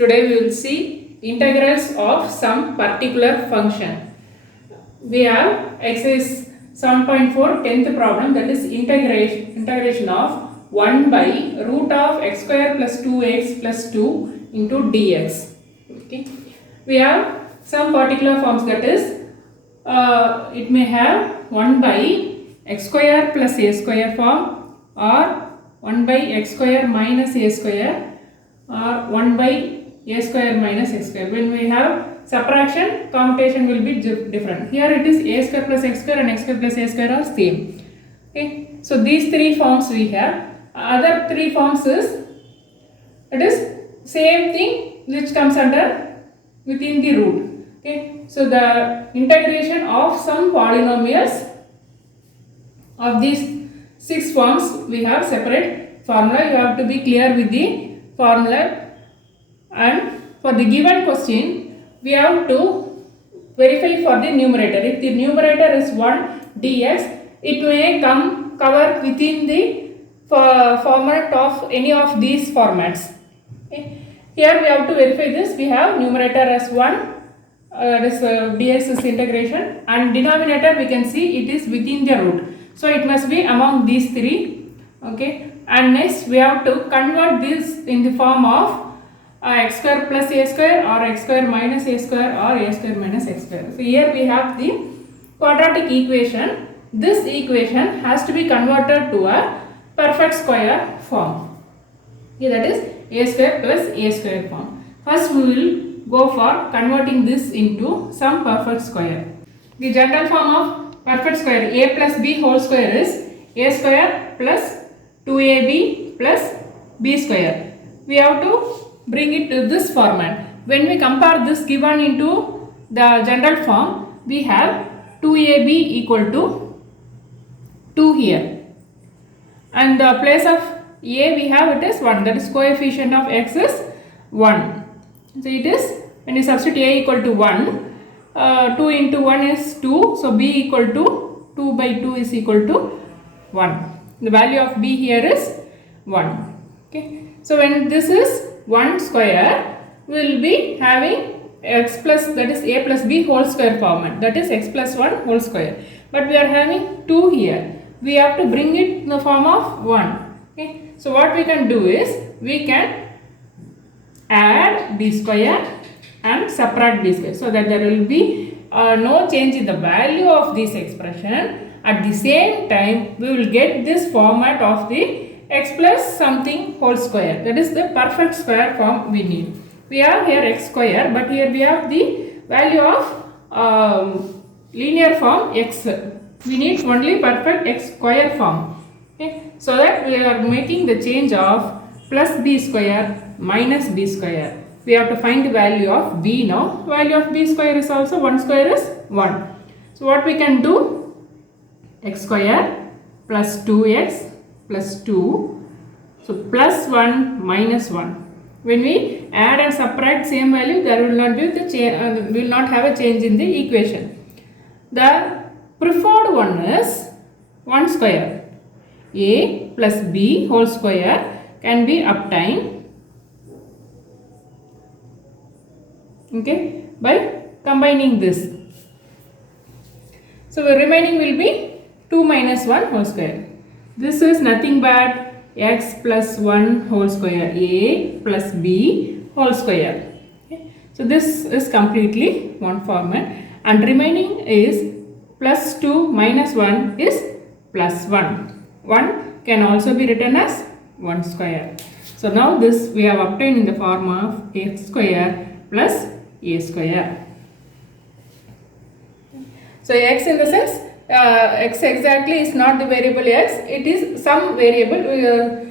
Today we will see integrals of some particular function. We have exercise 7.4 10th problem, that is integration of 1 by root of x square plus 2x plus 2 into dx. Okay. We have some particular forms, that is it may have 1 by x square plus a square form, or 1 by x square minus a square, or 1 by a square minus x square. When we have subtraction, commutation will be different. Here it is a square plus x square and x square plus a square are same. Okay, so these three forms we have. Other three forms is, it is same thing which comes under within the root. Okay, so the integration of some polynomials of these 6 forms, we have separate formula. You have to be clear with the formula. And for the given question, we have to verify for the numerator. If the numerator is 1 dx, it may cover within the format of any of these formats. Okay. Here we have to verify this. We have numerator as 1, dx is integration, and denominator we can see it is within the root. So it must be among these three. Okay. And next we have to convert this in the form of x square plus a square, or x square minus a square, or a square minus x square. So here we have the quadratic equation. This equation has to be converted to a perfect square form. Okay, that is a square plus a square form. First we will go for converting this into some perfect square. The general form of perfect square a plus b whole square is a square plus 2ab plus b square. We have to bring it to this format. When we compare this given into the general form, we have 2ab equal to 2 here, and the place of a we have it is 1, that is coefficient of x is 1. So it is, when you substitute a equal to 1, 2 into 1 is 2, so b equal to 2 by 2 is equal to 1. The value of b here is 1. Okay. So when this is 1 square, we will be having x plus, that is a plus b whole square format, that is x plus 1 whole square. But we are having 2 here. We have to bring it in the form of 1. Okay. So what we can do is, we can add b square and subtract b square, so that there will be no change in the value of this expression. At the same time, we will get this format of the x plus something whole square, that is the perfect square form we need. We have here x square, but here we have the value of linear form x. We need only perfect x square form. Okay. So that we are making the change of plus b square minus b square. We have to find the value of b now. Value of b square is also 1 square is 1. So what we can do, x square plus 2x plus 2, so plus 1 minus 1. When we add and subtract same value, there will not be the change, will not have a change in the equation. The preferred one is 1 square. A plus b whole square can be obtained, okay, by combining this. So the remaining will be 2 minus 1 whole square. This is nothing but x plus 1 whole square, a plus b whole square. Okay. So this is completely one format, and remaining is plus 2 minus 1 is plus 1. 1 can also be written as 1 square. So now this we have obtained in the form of x square plus a square. So x in the sense, x exactly is not the variable x, it is some variable.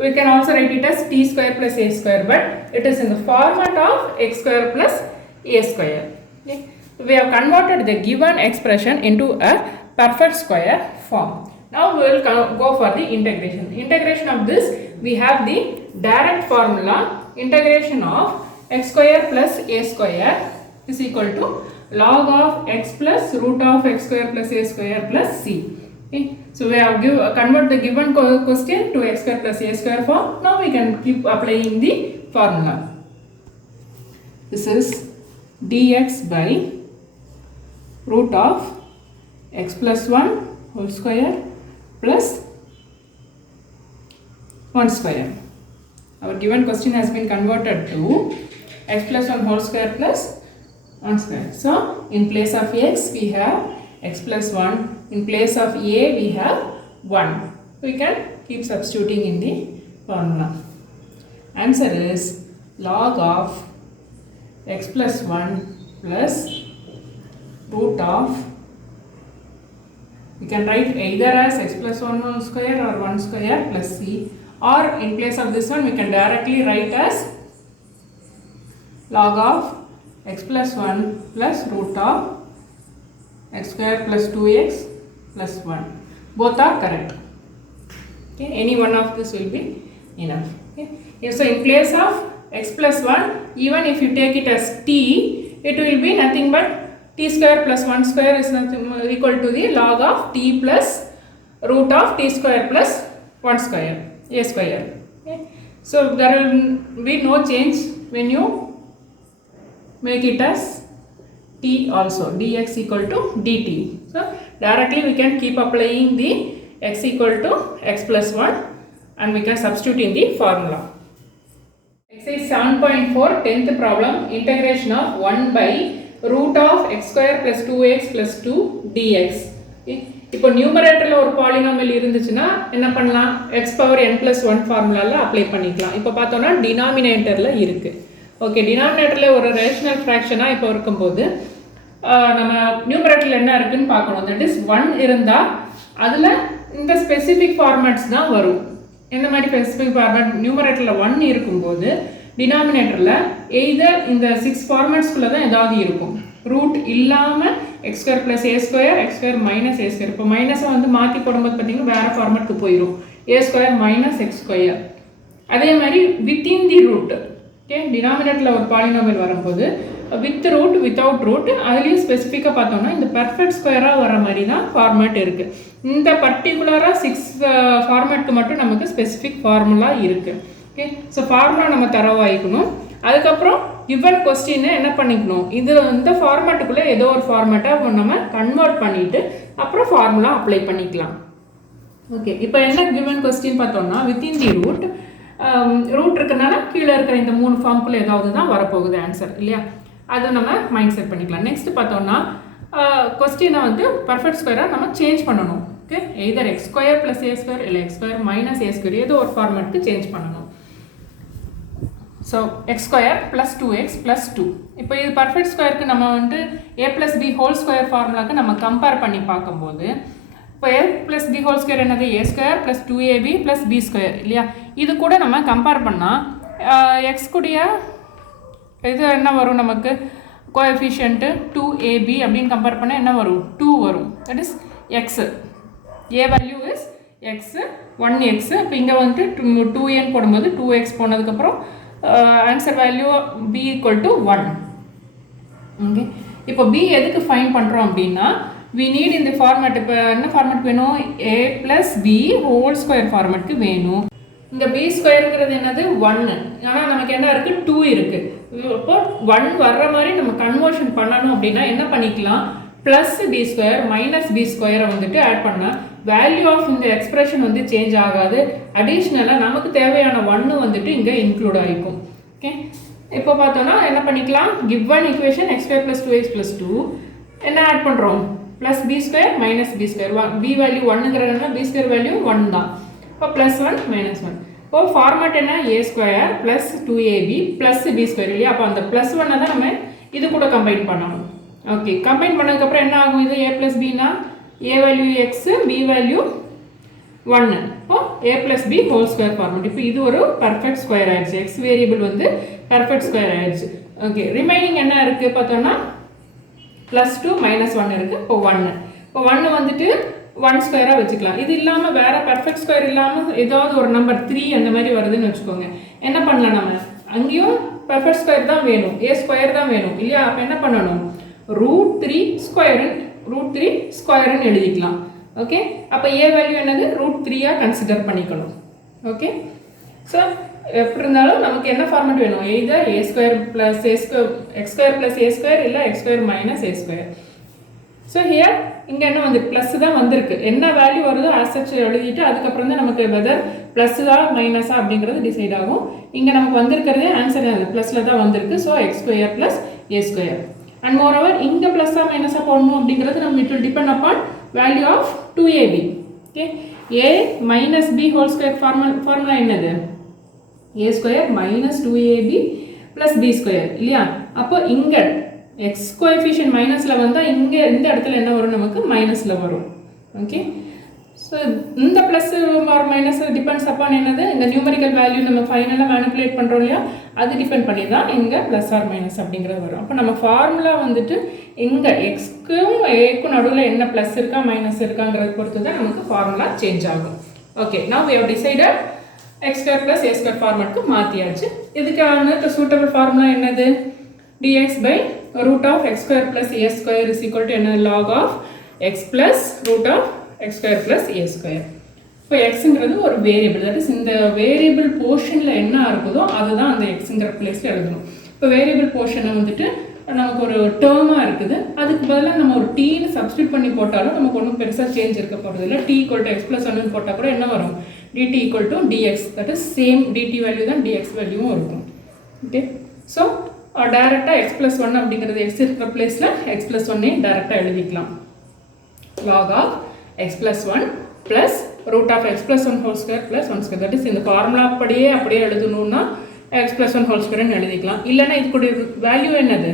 We can also write it as t square plus a square, but it is in the format of x square plus a square. Okay. We have converted the given expression into a perfect square form. Now we will go for the integration. Integration of this, we have the direct formula. Integration of x square plus a square is equal to log of x plus root of x square plus a square plus c. Okay. So we have convert the given question to x square plus a square form. Now we can keep applying the formula. this is dx by root of x plus 1 whole square plus 1 square. Our given question has been converted to x plus 1 whole square plus 1 square. So in place of x we have x plus 1, in place of a we have 1. We can keep substituting in the formula. Answer is log of x plus 1 plus root of, we can write either as x plus 1 whole square or 1 square plus c, or in place of this one we can directly write as log of x plus 1 plus root of x square plus 2x plus 1. Both are correct. Okay, any one of this will be enough. Okay. So in place of x plus 1, even if you take it as t, it will be nothing but t square plus 1 square is nothing equal to the log of t plus root of t square plus 1 square, a square. Okay. So there will be no change when you make it as t also, dx equal to dt. So directly we can keep applying the x equal to x plus 1 and we can substitute in the formula. Exercise 7.4 10th problem, integration of 1 by root of x square plus 2x plus 2 dx. Okay. இப்போ நியூமரேட்டரில் ஒரு பாலினாமியல் இருந்துச்சுன்னா என்ன பண்ணலாம், X power n plus 1 ஃபார்முலாவில் அப்ளை பண்ணிக்கலாம். இப்போ பார்த்தோன்னா டினாமினேட்டரில் இருக்குது. ஓகே, டினாமினேட்டரில் ஒரு ரேஷனல் ஃப்ராக்ஷனாக இப்போ இருக்கும்போது நம்ம நியூமரேட்டரில் என்ன இருக்குதுன்னு பார்க்கணும். தட் இஸ் 1 இருந்தால் அதில் இந்த ஸ்பெசிஃபிக் ஃபார்மேட்ஸ் தான் வரும். எந்த மாதிரி ஸ்பெசிஃபிக் ஃபார்மேட், நியூமரேட்டரில் 1 இருக்கும்போது டினாமினேட்டரில் எய்தர் இந்த 6 ஃபார்மேட்ஸ்குள்ளே தான் ஏதாவது இருக்கும். ரூட் இல்லாமல் X square plus A square, X square minus A square. இப்போ மைனஸை வந்து மாற்றி போடும்போது பார்த்தீங்கன்னா வேறு ஃபார்மேட்டுக்கு போயிடும், ஏ ஸ்கொயர் மைனஸ் எக்ஸ் ஸ்கொயர். அதே மாதிரி வித்தின் தி ரூட். ஓகே, டினாமினேட்டரில் ஒரு பாலினாமியல் வரும்போது வித் ரூட் வித்தவுட் ரூட், அதுலேயும் ஸ்பெசிஃபிக்காக பார்த்தோம்னா இந்த பெர்ஃபெக்ட் ஸ்கொயராக வர மாதிரி தான் ஃபார்மேட் இருக்குது. இந்த பர்டிகுலராக 6 ஃபார்மேட்டுக்கு மட்டும் நமக்கு ஸ்பெசிஃபிக் ஃபார்முலா இருக்குது. ஓகே, ஸோ ஃபார்முலா நம்ம தரவாயிக்கணும். அதுக்கப்புறம் கிவன் கொஸ்டினை என்ன பண்ணிக்கணும், இது இந்த ஃபார்மேட்டுக்குள்ளே ஏதோ ஒரு ஃபார்மேட்டாக நம்ம கன்வெர்ட் பண்ணிவிட்டு அப்புறம் ஃபார்முலா அப்ளை பண்ணிக்கலாம். ஓகே, இப்போ என்ன கிவன் கொஸ்டின் பார்த்தோம்னா வித்தின் தி ரூட், ரூட் இருக்கிறனால கீழே இருக்கிற இந்த 3 ஃபார்முக்குள்ளே ஏதாவது தான் வரப்போகுது ஆன்சர் இல்லையா, அதை நம்ம மைண்ட் செட் பண்ணிக்கலாம். நெக்ஸ்ட் பார்த்தோம்னா கொஸ்டினை வந்து பர்ஃபெக்ட் ஸ்கொயராக நம்ம சேஞ்ச் பண்ணணும். Okay, either X square plus ஏ ஸ்கொயர் இல்லை X square minus A square, ஏதோ ஒரு ஃபார்மேட்டுக்கு சேஞ்ச் பண்ணணும். So X square plus 2x plus 2. இப்போ இது பர்ஃபெக்ட் ஸ்கொயருக்கு நம்ம வந்து A plus B whole square ஃபார்முலாவுக்கு நம்ம கம்பேர் பண்ணி பார்க்கும்போது இப்போ A plus B whole square என்னது, A square plus 2ab plus B square இல்லையா. இது கூட நம்ம கம்பேர் பண்ணால் எக்ஸ் கூடிய இது என்ன வரும், நமக்கு கோஎஃபிஷியன்ட்டு 2ab அப்படின்னு கம்பேர் பண்ணால் என்ன வரும், 2 வரும். That is x, A value is x 1x. இப்போ இங்கே வந்துட்டு 2n போடும்போது 2x போனதுக்கப்புறம் answer value b equal to 1. ஓகே, இப்போ b எதுக்கு ஃபைன் பண்ணுறோம் அப்படின்னா we need இந்த ஃபார்மேட். இப்போ என்ன ஃபார்மேட் வேணும், a plus b whole square ஃபார்மேட்டுக்கு வேணும். இங்கே b ஸ்கொயருங்கிறது என்னது 1, ஆனால் நமக்கு என்ன இருக்குது 2 இருக்குது. இப்போ 1 வர்ற மாதிரி நம்ம கன்வர்ஷன் பண்ணணும் அப்படின்னா என்ன பண்ணிக்கலாம், plus B square minus B ஸ்கொயரை வந்துட்டு ஆட் பண்ணால் வேல்யூ ஆஃப் இந்த எக்ஸ்பிரஷன் வந்து சேஞ்ச் ஆகாது. அடிஷ்னலாக நமக்கு தேவையான 1 வந்துட்டு இங்கே இன்க்ளூட் ஆகிக்கும். ஓகே, இப்போ பார்த்தோன்னா என்ன பண்ணிக்கலாம், given equation X square plus 2x plus 2 என்ன ஆட் பண்ணுறோம், plus B square minus B square. B value 1ங்கிறதுனா பி ஸ்கொயர் வேல்யூ 1 தான். இப்போ ப்ளஸ் 1 மைனஸ் 1. இப்போ ஃபார்மேட் என்ன, A square plus 2ab plus B square இல்லையா. அப்போ அந்த ப்ளஸ் 1 தான் நம்ம இது கூட கம்பைன் பண்ணணும். ஓகே, கம்பைன் பண்ணதுக்கப்புறம் என்ன ஆகும், இது ஏ ப்ளஸ் பின்னா A value X B value 1. இப்போ A plus B whole square format. இப்போ இது ஒரு பர்ஃபெக்ட் ஸ்கொயர் ஆயிடுச்சு, எக்ஸ் வேரியபிள் வந்து பர்ஃபெக்ட் ஸ்கொயர் ஆயிடுச்சு. ஓகே, ரிமைனிங் என்ன இருக்குது பார்த்தோன்னா ப்ளஸ் 2 மைனஸ் 1 இருக்குது. இப்போ 1, இப்போ 1 வந்துட்டு 1 ஸ்கொயராக வச்சுக்கலாம். இது இல்லாமல் வேறு பர்ஃபெக்ட் ஸ்கொயர் இல்லாமல் ஏதாவது ஒரு நம்பர் 3 அந்த மாதிரி வருதுன்னு வச்சுக்கோங்க. என்ன பண்ணலாம், நம்ம அங்கேயும் பர்ஃபெக்ட் ஸ்கொயர் தான் வேணும், ஏ ஸ்கொயர் தான் வேணும் இல்லையா. அப்போ என்ன பண்ணணும், √3 ஸ்கொயர்னு எழுதிக்கலாம். ஓகே, அப்போ ஏ வேல்யூ என்னது √3 கன்சிடர் பண்ணிக்கணும். ஓகே, ஸோ எப்படி இருந்தாலும் நமக்கு என்ன ஃபார்மேட் வேணும், either a square plus a square x square plus a square இல்லை x square minus a square. So here இங்கே என்ன வந்து ப்ளஸ் தான் வந்திருக்கு, என்ன வேல்யூ வருதோ ஆசச் எழுதிட்டு அதுக்கப்புறம் தான் நமக்கு வெதர் ப்ளஸ்ஸா மைனஸா அப்படிங்கிறது டிசைட் ஆகும். இங்கே நமக்கு வந்திருக்கிறதே ஆன்சர் அது ப்ளஸில் தான் வந்திருக்கு. So X square plus A square. And moreover இங்கே ப்ளஸ்ஸாக மைனஸாக போடணும் அப்படிங்கிறது நம்ம it will depend upon value of 2ab. Okay, a minus b whole square formula என்னது, a square minus 2ab plus B square இல்லையா. அப்போ இங்கே எக்ஸ் கோஎஃபிஷியன்ட் மைனஸில் வந்தால் இங்கே இந்த இடத்துல என்ன வரும், நமக்கு மைனஸில் வரும். ஓகே, ஸோ இந்த plus or minus depends upon என்னது, இந்த நியூமரிக்கல் வேல்யூ நம்ம ஃபைனலாக மேனிப்புலேட் பண்ணுறோம் இல்லையா, அது டிபெண்ட் பண்ணி தான் இங்கே ப்ளஸ் ஆர் மைனஸ் அப்படிங்கிறது வரும். அப்போ நம்ம ஃபார்முலா வந்துட்டு இங்கே எக்ஸ்க்கும் ஏக்கும் நடுவில் என்ன ப்ளஸ் இருக்கா மைனஸ் இருக்காங்கிறத பொறுத்து தான் நமக்கு ஃபார்முலா சேஞ்ச் ஆகும். Okay, now we have decided x square plus a square ஃபார்மேட்க்கு மாற்றியாச்சு. இதுக்கான சூட்டபிள் ஃபார்முலா என்னது, dx by root of x square plus a square is equal to என்ன, log of x plus root of x square plus a square. இப்போ xங்கிறது ஒரு variable, that is இந்த வேரியபிள் போர்ஷனில் என்ன இருக்குதோ அதுதான் அந்த xங்கிற பிளேஸில் எழுதணும். இப்போ வேரியபிள் போர்ஷனை வந்துட்டு நமக்கு ஒரு டேர்மாக இருக்குது, அதுக்கு பதிலாக நம்ம ஒரு டீன்னு சப்ஸ்டியூட் பண்ணி போட்டாலும் நமக்கு ஒன்றும் பெருசாக சேஞ்ச் இருக்க போகிறது இல்லை. t equal to X plus ஒன்னு போட்டால் கூட என்ன வரும், dt equal to dx, that is same dt value தான் dx வேல்யூவும் இருக்கும். ஓகே, ஸோ டைரெக்டாக எக்ஸ் ப்ளஸ் ஒன் அப்படிங்கிறது எக்ஸ் இருக்கிற பிளேஸில் எக்ஸ் ப்ளஸ் ஒன்னே டைரெக்டாக எழுதிக்கலாம். log of x plus 1 plus root of x plus 1 whole square plus 1 square, that is இந்த ஃபார்முலா அப்படியே எழுதணும்னா x plus 1 whole square எழுதிக்கலாம். இல்லைன்னா இதுக்குடைய வேல்யூ என்னது,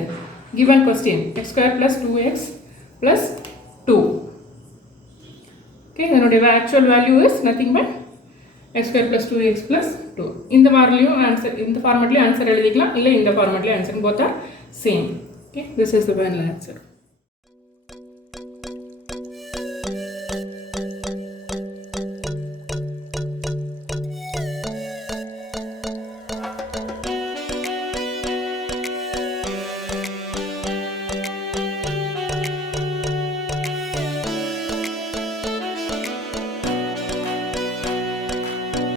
given question x square plus 2x plus 2. okay, இதனுடைய actual value is nothing but x square plus 2x plus 2. இந்த மாதிரிலையும் ஆன்சர், இந்த ஃபார்மேட்லேயும் ஆன்சர் எழுதிக்கலாம், இல்லை இந்த ஃபார்மேட்லேயும் answer, both are same. okay, this is the final answer.